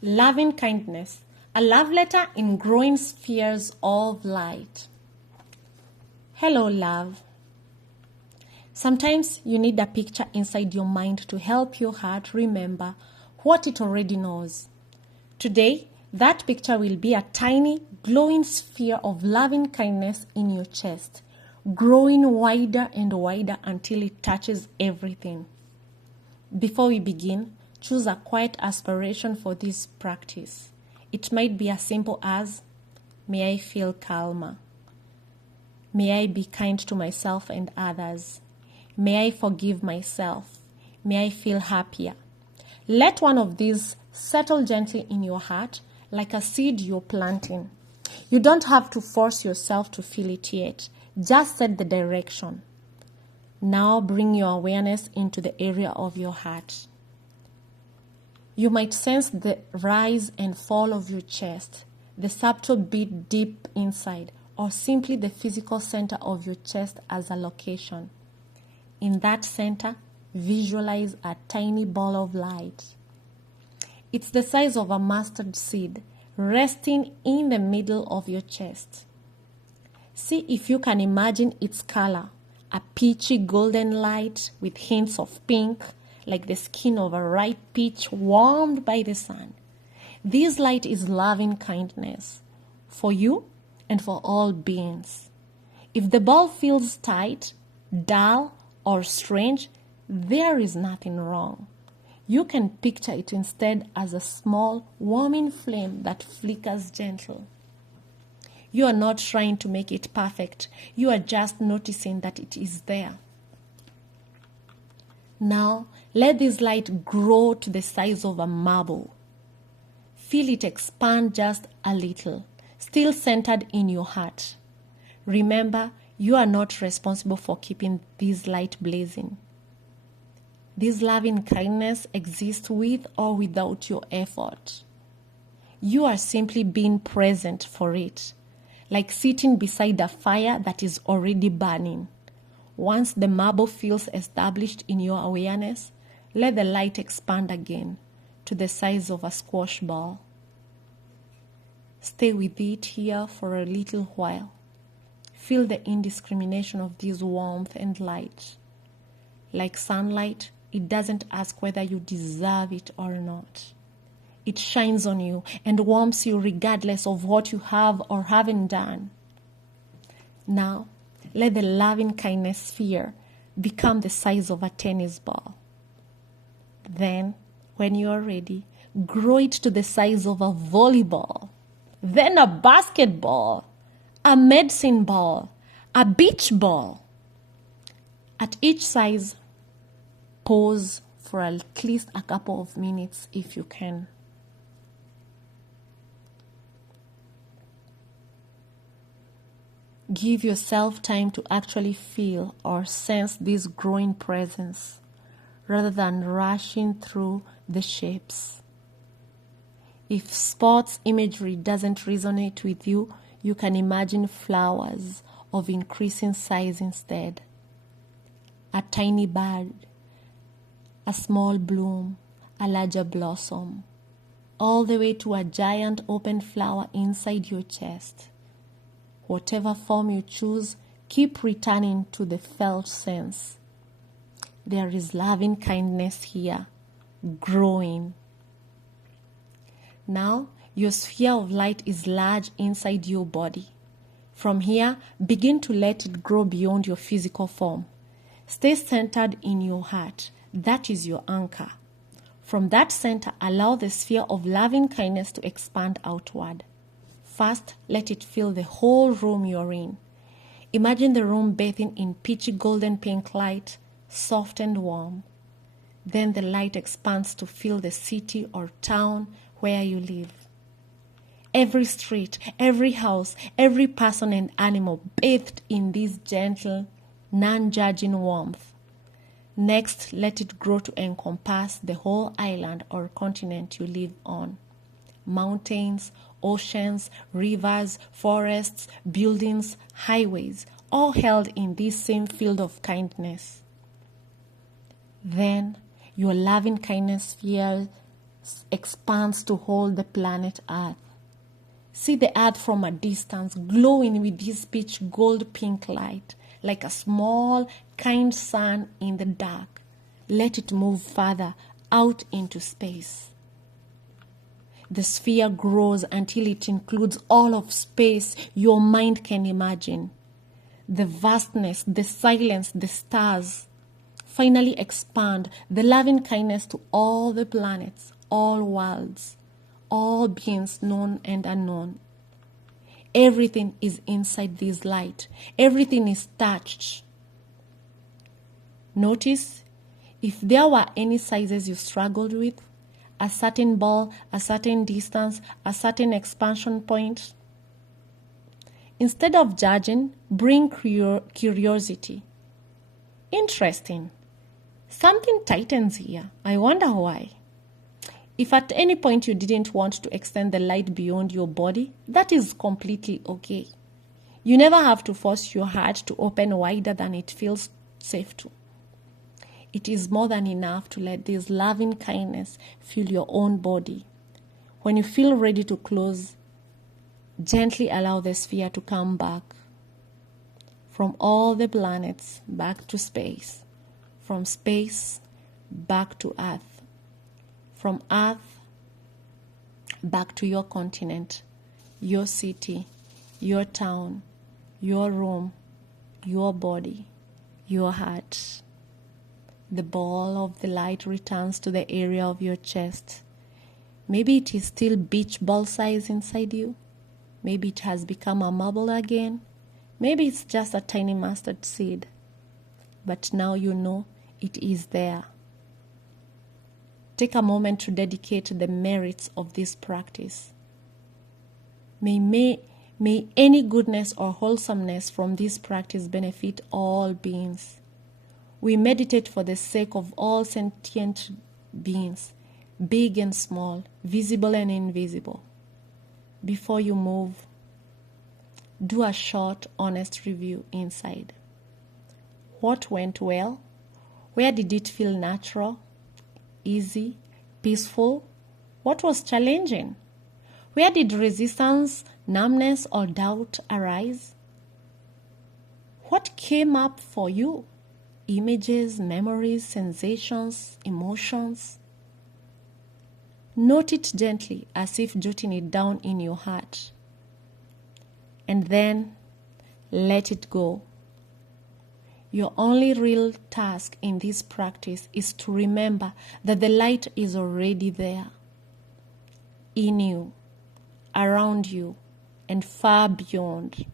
Loving kindness, a love letter in growing spheres of light. Hello, love. Sometimes you need a picture inside your mind to help your heart remember what it already knows. Today, that picture will be a tiny, glowing sphere of loving kindness in your chest, growing wider and wider until it touches everything. Before we begin, choose a quiet aspiration for this practice. It might be as simple as, may I feel calmer. May I be kind to myself and others. May I forgive myself. May I feel happier. Let one of these settle gently in your heart like a seed you're planting. You don't have to force yourself to feel it yet. Just set the direction. Now bring your awareness into the area of your heart. You might sense the rise and fall of your chest, the subtle beat deep inside, or simply the physical center of your chest as a location. In that center, visualize a tiny ball of light. It's the size of a mustard seed, resting in the middle of your chest. See if you can imagine its color, a peachy golden light with hints of pink, like the skin of a ripe peach warmed by the sun. This light is loving kindness for you and for all beings. If the ball feels tight, dull, or strange, there is nothing wrong. You can picture it instead as a small, warming flame that flickers gentle. You are not trying to make it perfect. You are just noticing that it is there. Now, let this light grow to the size of a marble. Feel it expand just a little, still centered in your heart. Remember, you are not responsible for keeping this light blazing. This loving kindness exists with or without your effort. You are simply being present for it, like sitting beside a fire that is already burning. Once the marble feels established in your awareness, let the light expand again to the size of a squash ball. Stay with it here for a little while. Feel the indiscrimination of this warmth and light. Like sunlight, it doesn't ask whether you deserve it or not. It shines on you and warms you regardless of what you have or haven't done. Now, let the loving kindness sphere become the size of a tennis ball. Then, when you are ready, grow it to the size of a volleyball, then a basketball, a medicine ball, a beach ball. At each size, pause for at least a couple of minutes if you can. Give yourself time to actually feel or sense this growing presence rather than rushing through the shapes. If sports imagery doesn't resonate with you, you can imagine flowers of increasing size instead. A tiny bud, a small bloom, a larger blossom, all the way to a giant open flower inside your chest. Whatever form you choose, keep returning to the felt sense. There is loving kindness here, growing. Now, your sphere of light is large inside your body. From here, begin to let it grow beyond your physical form. Stay centered in your heart. That is your anchor. From that center, allow the sphere of loving kindness to expand outward. First, let it fill the whole room you're in. Imagine the room bathing in peachy golden pink light, soft and warm. Then the light expands to fill the city or town where you live. Every street, every house, every person and animal bathed in this gentle, non-judging warmth. Next, let it grow to encompass the whole island or continent you live on. Mountains, oceans, rivers, forests, buildings, highways, all held in this same field of kindness. Then your loving kindness sphere expands to hold the planet Earth. See the Earth from a distance, glowing with this pitch gold pink light, like a small, kind sun in the dark. Let it move further out into space. The sphere grows until it includes all of space your mind can imagine. The vastness, the silence, the stars finally expand the loving kindness to all the planets, all worlds, all beings known and unknown. Everything is inside this light. Everything is touched. Notice if there were any sizes you struggled with, a certain ball, a certain distance, a certain expansion point. Instead of judging, bring curiosity. Interesting. Something tightens here. I wonder why. If at any point you didn't want to extend the light beyond your body, that is completely okay. You never have to force your heart to open wider than it feels safe to. It is more than enough to let this loving kindness fill your own body. When you feel ready to close, gently allow the sphere to come back. From all the planets back to space. From space back to Earth. From Earth back to your continent, your city, your town, your room, your body, your heart. The ball of the light returns to the area of your chest. Maybe it is still beach ball size inside you. Maybe it has become a marble again. Maybe it's just a tiny mustard seed. But now you know it is there. Take a moment to dedicate the merits of this practice. May any goodness or wholesomeness from this practice benefit all beings. We meditate for the sake of all sentient beings, big and small, visible and invisible. Before you move, do a short, honest review inside. What went well? Where did it feel natural? Easy, peaceful? What was challenging? Where did resistance, numbness, or doubt arise? What came up for you? Images, memories, sensations, emotions? Note it gently as if jotting it down in your heart. And then let it go. Your only real task in this practice is to remember that the light is already there, in you, around you, and far beyond.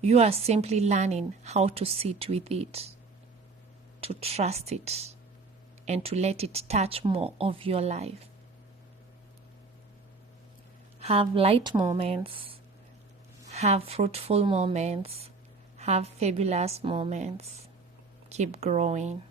You are simply learning how to sit with it, to trust it, and to let it touch more of your life. Have light moments, have fruitful moments, have fabulous moments. Keep growing.